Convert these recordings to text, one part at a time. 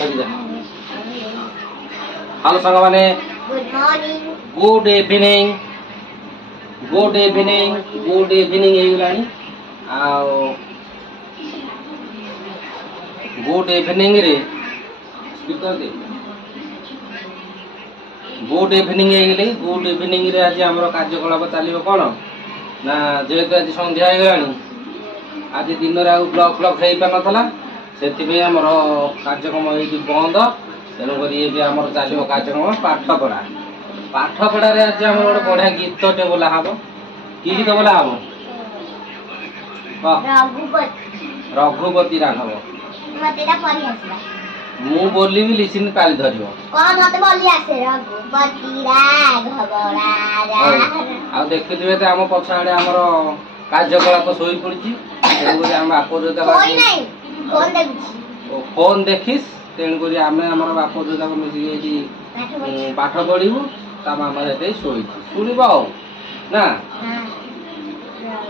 Hello संग माने good morning good evening good evening good evening हेगलानी आ गुड इवनिंग रे स्पीकर दे गुड इवनिंग हेगले गुड इवनिंग रे आज हमर कार्यकलाप चलिबो कोन ना जेहेतु आज संध्या हेगलानी आज दिन रे ब्लॉक ब्लॉक हेई पा नथला सेति हमर कार्यक्रम हेई बंद तेणु कर आम चलो कार्यक्रम पाठ पढ़ा आज आम गोटे बढ़िया गीतटे बोला हम कि गीत बोला हम रघुपति राघव मु बोली भी लिसिन पाली धर देखुए तो आम पछाड़े आम कार्यकलाप शोई पड़ी फोन देखिस तेणुक आम आम बाप जो मिसिक पाठ पढ़ू ता मामा शोई शुणव ना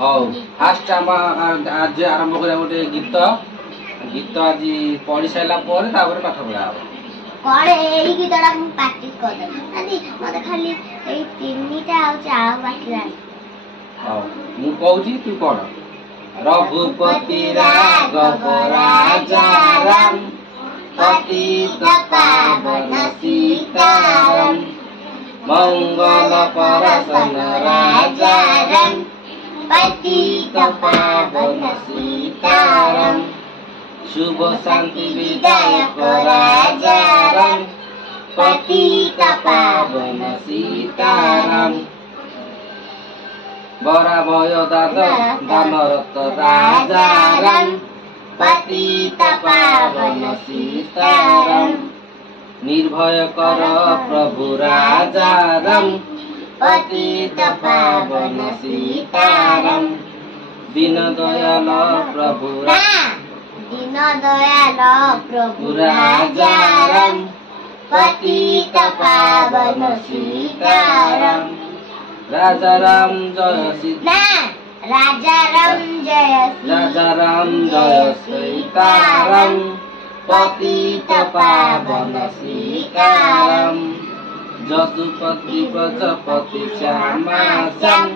हौ फास्ट आम आज आरंभ कर गोटे गीत गीत आज पढ़ी सारा पाठ पढ़ा कौन एई गीतटा मु प्रैक्टिस कर दे मते खाली एई तीनटा आ चाव बाकी हां मु कहूची तू कोन रघुपति राघव राजा राम पतित पावन सीताराम मंगल परसन राजा राम पतित पावन सीताराम शुभ शांति विदायक राजा राम पतित पावन सीताराम बरा भय दानरत राजा राम पतित पावन सीताराम निर्भय कर प्रभु राजा राम पतित पावन सीताराम दीन दयाल प्रभु दीन दयाल प्रभु राजा राम पतित पावन सीताराम राजा राम जय सीता राजा राम जय सीताराम पतित पावन सीताराम जदुपति प्रजापति श्यामा श्याम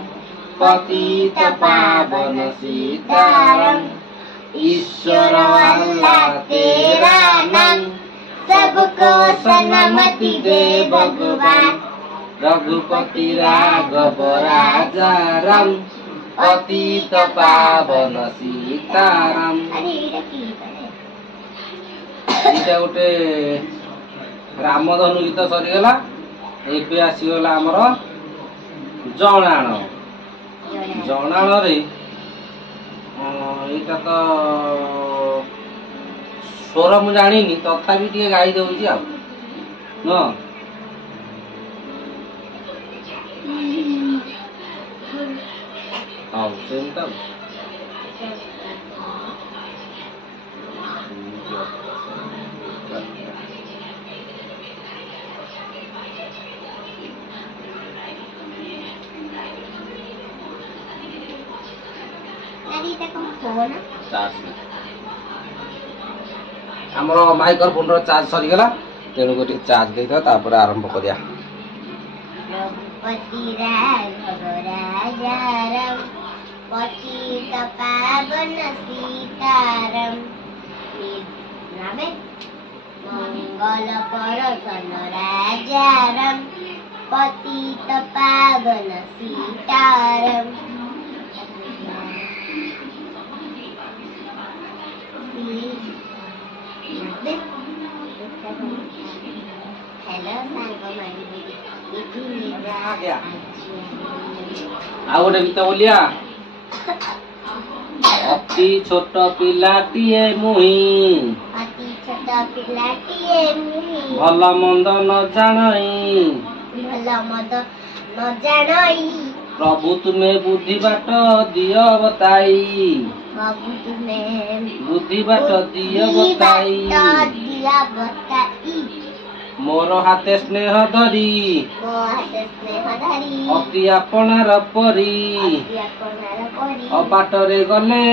पतित पावन सीताराम ईश्वर अल्लाह तेरा नाम सबको सलामती दे भगवान रघुपति राघव राजा राम पतित पावन सीताराम एटा गोटे रामधनु गीत सरीगला एबे आसीगला आमर जणाण जणाण रे एटा तो स्वर मु जानिनी तथापि टिके गाई दउची आ न हां सेम त आमर माइक्रोफोन रो चार्ज सरीगला तेणु गोटे चार्ज देता तापर आरंभ करिया रघुपति राघव राजा राम पतित पावन सीताराम मंगल परसन राजा राम पतित पावन सीताराम हेलो आ गोटे गीत बोलिया अति छोट पिलाटीए मुही अति छोट पिलाटीए मुही भल मंद न जाणई भल मंद न जाणई प्रभु तुम्हें बुद्धि बाट दियो बताई प्रभु तुम्हें बुद्धि बाट दियो बताई ମୋର ହାତେ ସ୍ନେହ ଧରି ମୋ ହାତେ ସ୍ନେହ ଧରି ଅତି ଆପଣାର ପରି ଅତି ଆପଣାର ପରି ଅବାଟରେ ଗଲେ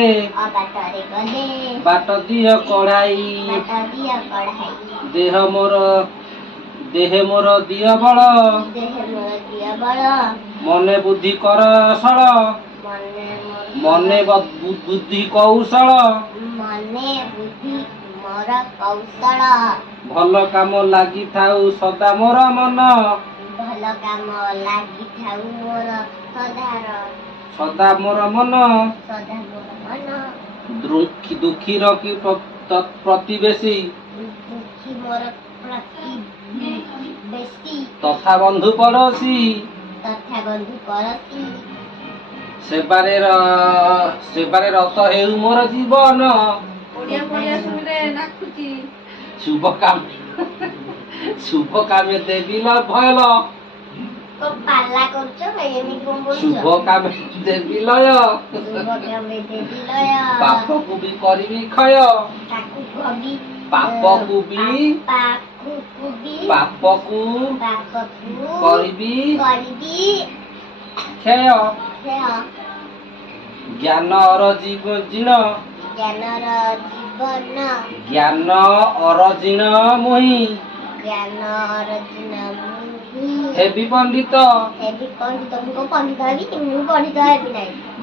ଅବାଟରେ ଗଲେ ବାଟ ଦିଅ କଢାଇ ବାଟ ଦିଅ କଢାଇ ଦେହେ ମୋର ଦିଅ ବଳ ଦେହେ ମୋର ଦିଅ ବଳ ମନେ ବୁଦ୍ଧି କର ସଳ ମନେ ବୁଦ୍ଧି କୌଶଳ ମନେ ବୁଦ୍ଧି ମୋର କୌଶଳ ଭଲ କାମ ଲାଗିଥାଉ ସଦା ମୋର ମନ ଭଲ କାମ ଲାଗିଥାଉ ମୋର ସଦା ମୋର ମନ ଦୁଃଖୀର କି ପ୍ରତିବେଶୀ ଦୁଃଖୀ ମୋର ପ୍ରତିବେଶୀ ତଥା ବନ୍ଧୁ ପଡ଼ୋଶୀ ସେବାରେ ରତ ହେଉ ମୋର ଜୀବନ ଶୁଭ କାମେ ଦେବି ଭୟଲ ଶୁଭ କାମେ ଦେବି ଲୟ ପାପକୁ ବି କରିବି କ୍ଷୟ ପାପକୁ କରିବି କ୍ଷୟ ଜ୍ଞାନର ଜୀବନ ଜ୍ଞାନ ଅରଜିଣ ମୁହିଁ ହେବି ପଣ୍ଡିତ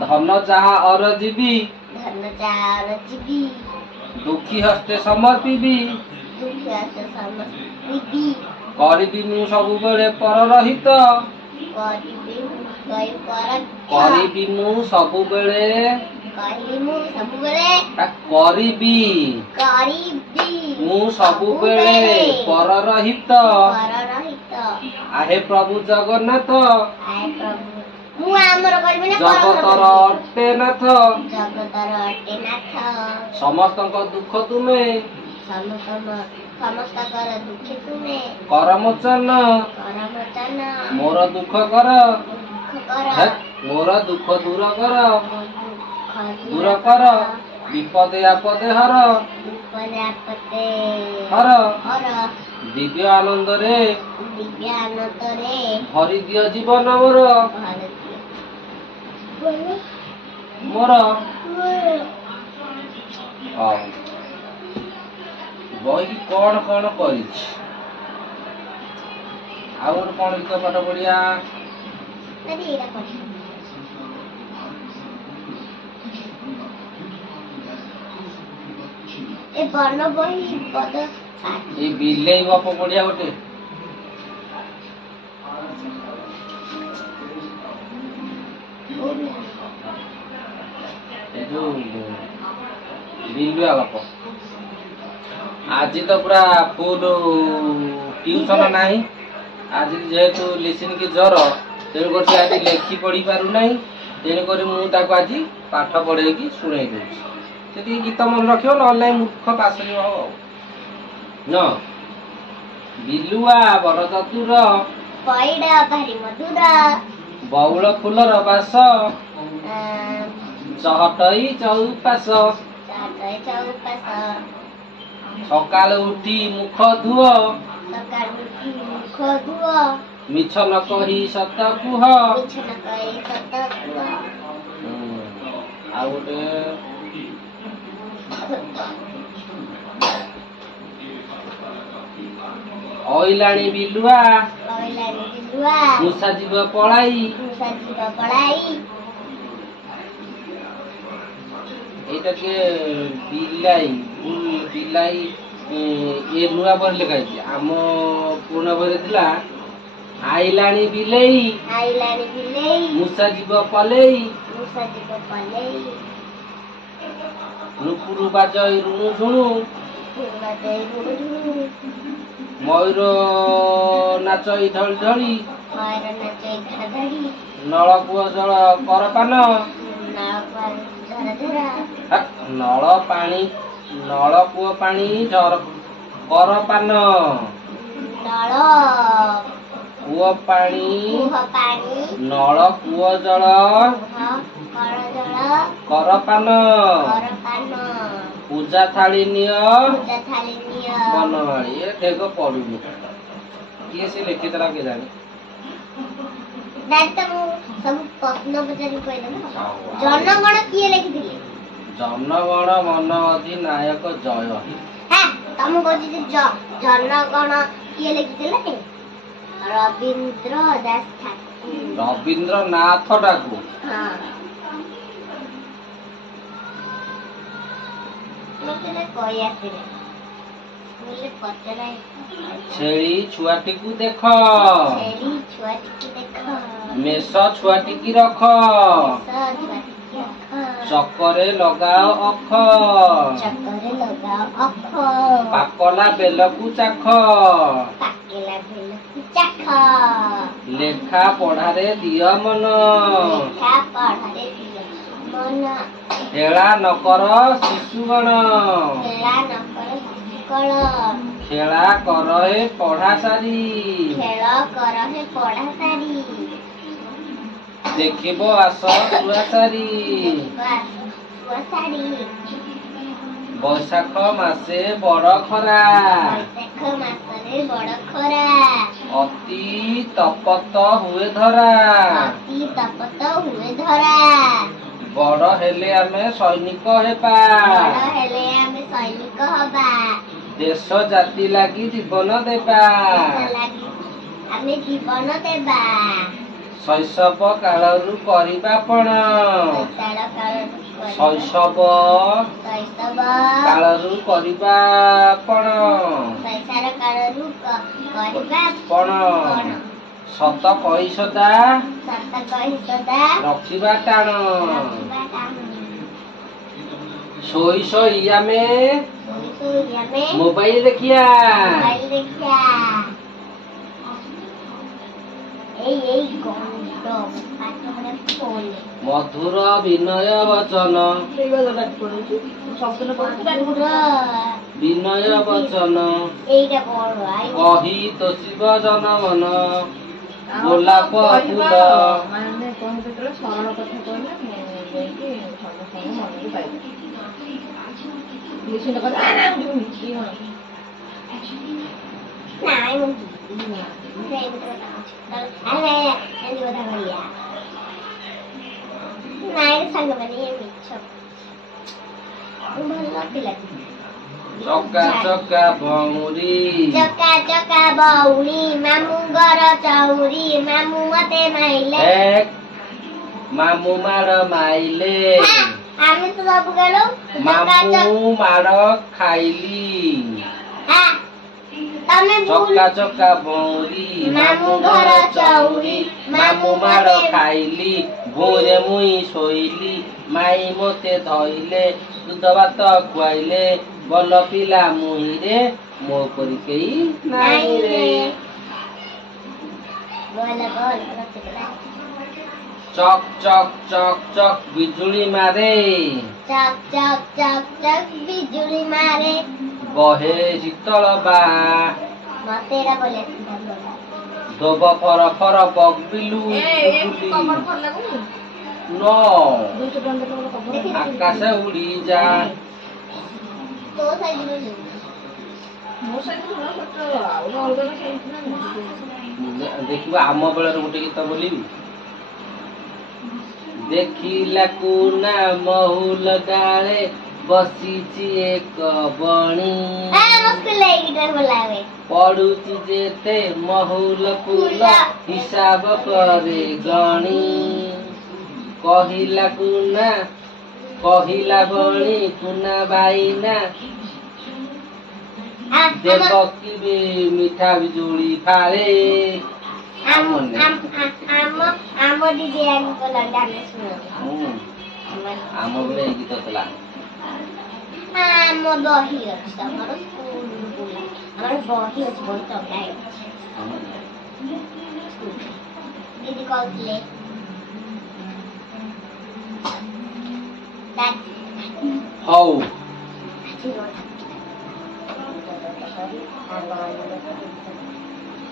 ଧନ ଯାହା ଅରଜିବି ଦୁଃଖୀ ହସ୍ତେ ସମର୍ପିବି କରିବି ମୁଁ ସବୁବେଳେ ପରରହିତ କରିବି ମୁଁ ସବୁବେଳେ ପରରହିତ ଆହେ ପ୍ରଭୁ ଜଗନ୍ନାଥ ଜଗତର ଅଟେ ନାଥ ସମସ୍ତଙ୍କ ଦୁଃଖ ତୁମେ କରମୋଚନ ମୋର ଦୁଃଖ କର ମୋର ଦୁଃଖ ଦୂର କର ବିପଦେ ଆପଦେ ହର ଦିବ୍ୟ ଆନନ୍ଦରେ ଭରି ଦିଅ ଜୀବନ ମୋର ବହି କଣ କଣ କରିଛି ଆଉ ଗୋଟେ କଣ ଗୀତ ପାଠ ପଢିଆ এই ବିଲେଇ ଗପ ପଢିଆ ଗୋଟେ ଯୋଉ ବିଲୁଆ ଗପ ଆଜି ତ ପୁରା ଫୁଲ ଟିଉସନ ନାହିଁ ଆଜି ଯେହେତୁ ଲିସିନ କି ଜ୍ୱର ତେଣୁକରି ସେ ଆଜି ଲେଖି ପଢି ପାରୁନାହିଁ ତେଣୁକରି ମୁଁ ତାକୁ ଆଜି ପାଠ ପଢେଇକି ଶୁଣେଇ ଦଉଛି ସେତିକି ଗୀତ ମନେ ରଖିବ ନହେଲେ ମୂର୍ଖ ପାସ ହବ ଆଉ ନ ବିଲୁଆ ବଡ ଚତୁର ବଉଳ ଫୁଲର ବାସ ଚହଟଇ ଚଉପାସ ସକାଳୁ ଉଠି ମୁଖ ଧୁଅ ମିଛ ନ କହି ସତ କୁହ ଆଉ ଗୋଟେ ଅଇଲାଣି ବିଲୁଆ ମୂଷା ଯିବ ପଳାଇ এইটা কে ବିଲାଇ ଏ ନୂଆ ବହି ଲେଖା ହେଇଛି ଆମ ପୁରୁଣା ବହିରେ ଥିଲା ଆଇଲାଣି ବିଲେଇ ମୂଷା ଯିବ ପଲେଇ নুপুরু বাজই রুনু ঝুনু ময়ূর নাচই ঢଳି ঢଳି নଳକୂଅ ଜଳ କରପାନ ନଳକୂଅ ପାଣି କରପାନ କୂଅ ପାଣି ନଳକୂଅ ଜଳ କରପାନ ପୂଜା ଥାଳି ନିଅ ବନମାଳି ଏ ଢେଗ ପଡୁନି किए से लेखितला के जाने दादी तो मु सब प्रश्न पचारि कहले जनगण किए लिखिथिले जनगण मन अधिनायक जय हां तम कहछि जे जनगण किए लिखिथिले रविन्द्रनाथ ठाकुर रविन्द्रनाथ ठाकुर हां मते कोई आसिले बोले पचरा छेली छुआटी को देख छेली छुआटी को देख मेष छुआटी की रख चक्करे लगाओ अख चक्करे लगाओ अख पाकला बेल को चाख पाकेला बेल को चाख लेखा पढ़ारे दिया मन लेखा पढ़ारे दिया मन खेला नकर शिशुगण खेला नकर शिशुगण खेला करहे पढ़ा सारी खेल करहे पढ़ा सारी देखिबो आस छुआ सारी छुआ सारी बैशाख मासे बड़ खरा बैशाख मासरे बड़ खरा अति तपत हुए धरा अति तपत हुए धरा बड़ हेले आमे सैनिक हेबा बड़ हेले आमे सैनिक हबा देश जाति लागि जीवन देबा आमे जीवन देबा शैशव कालरू करिबा पण शैशव कालरू करिबा पण पण सत कहि सदा रखिबा टाण सोई सोई आमे मोबाइल देखिया मधुर विनय वचन विनय वचन कही तो शिव जन मन गोलाप फूल चका चका भौरी चका चका बौरी मामू गर चौरी मामू मते माइले मामू मार माइले आमी तो सब गेलो मामू मार खाइली तमे चका चका भौरी मामू घर चौरी मामू मार खाइली भोरे मुई शोइली माई मते धइले दूध भात खुआइले बल पिला मुई रे मो परि केही नाई रे बोल बोल चक चक चक चक बिजुली मारे चक चक चक चक बिजुली मारे बहे शीतल बा मतेरा बोले दोब फर फर बगबिलु नो आकाश उड़ी जा तो साइड में मो साइड में छोट अलग देखिबा आम बेलर गोटे गीत बोलिबी देखिला कुना महुल डाले बसीची एक बणी मुश्किल है गिटार बोलावे पड़ुची जेते महुल फूल हिसाब करे गणी कहिला कुना कहिला बणी कुना बाईना देवकी बे मिठा बिजुली फाले आम दीदी को गाने सुनो आम बेले गीत तला आम बही अछि हमर स्कूल बुला हमर बही अछि बहुत टका अछि दीदी कहले हौ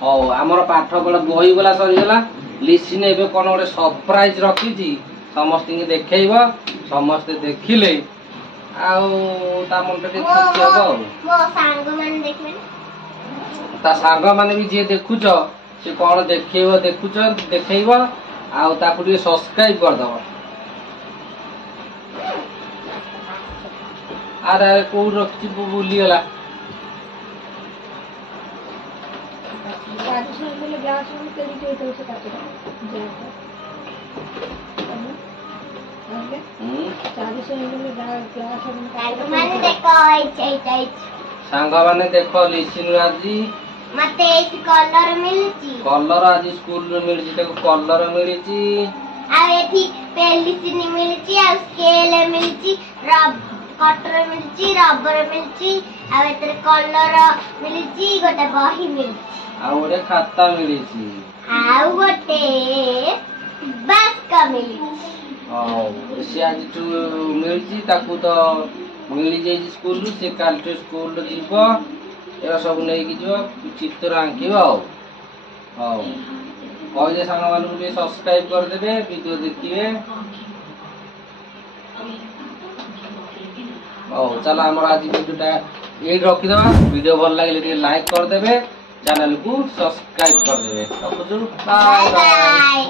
हौ आमर पाठ बेला बही बेला सरीगला लिसिन एबे कोन गोटे सरप्राइज रखिछि समस्त के देखैब समस्त देखिले आउ ता मन पे खुशी हो मो सांग मन देखबे ତା ସାଙ୍ଗମାନେ ବି ଯିଏ ଦେଖୁଛ ସେ କ'ଣ ଦେଖେଇବ ଆଉ ତାକୁ ଟିକେ ସବସ୍କ୍ରାଇବ କରିଦବ। ଆରେ କୋଉଠି ରଖିଛି ଭୁଲିଗଲା। ସାଙ୍ଗମାନେ ଦେଖ ଏଇଟା ସାଙ୍ଗମାନେ ଦେଖ ଲିସିନୁ ଆଜି ମତେ ଏଇଠି କଲର ମିଳିଛି। କଲର ଆଜି ସ୍କୁଲରୁ ମିଳିଛି ତାକୁ କଲର ମିଳିଛି। ଆଉ ଏଠି ପେନ୍ସିଲ ମିଳିଛି ଆଉ ସ୍କେଲ ମିଳିଛି କଟର ମିଳିଛି ରବର ମିଳିଛି ଆଉ ଏଥିରେ କଲର ମିଳିଛି ଗୋଟେ ବହି ମିଳିଛି ଆଉ ଗୋଟେ ଖାତା ମିଳିଛି ଆଉ ଗୋଟେ ବାସ୍କା ମିଳିଛି। ହଉ ସେ ଆଜିଠୁ ମିଳିଛି ତାକୁ ତ ମିଳିଯାଇଛି ସ୍କୁଲରୁ ସେ କାଲିଠୁ ସ୍କୁଲ ଯିବ ଏରା ସବୁ ନେଇକି ଯିବ ଚିତ୍ର ଆଙ୍କିବ ଆଉ। ହଉ କହିଲେ ସାଙ୍ଗମାନଙ୍କୁ ଟିକେ ସବସ୍କ୍ରାଇବ କରିଦେବେ ଭିଡ଼ିଓ ଦେଖିବେ। ହଉ ଚାଲ ଆମର ଆଜି ଭିଡ଼ିଓଟା ଏଇଠି ରଖିଦେବା। ଭିଡ଼ିଓ ଭଲ ଲାଗିଲେ ଟିକେ ଲାଇକ୍ କରିଦେବେ ଚ୍ୟାନେଲକୁ ସବସ୍କ୍ରାଇବ କରିଦେବେ। ରଖୁଛୁ ବାଏ ବାଏ।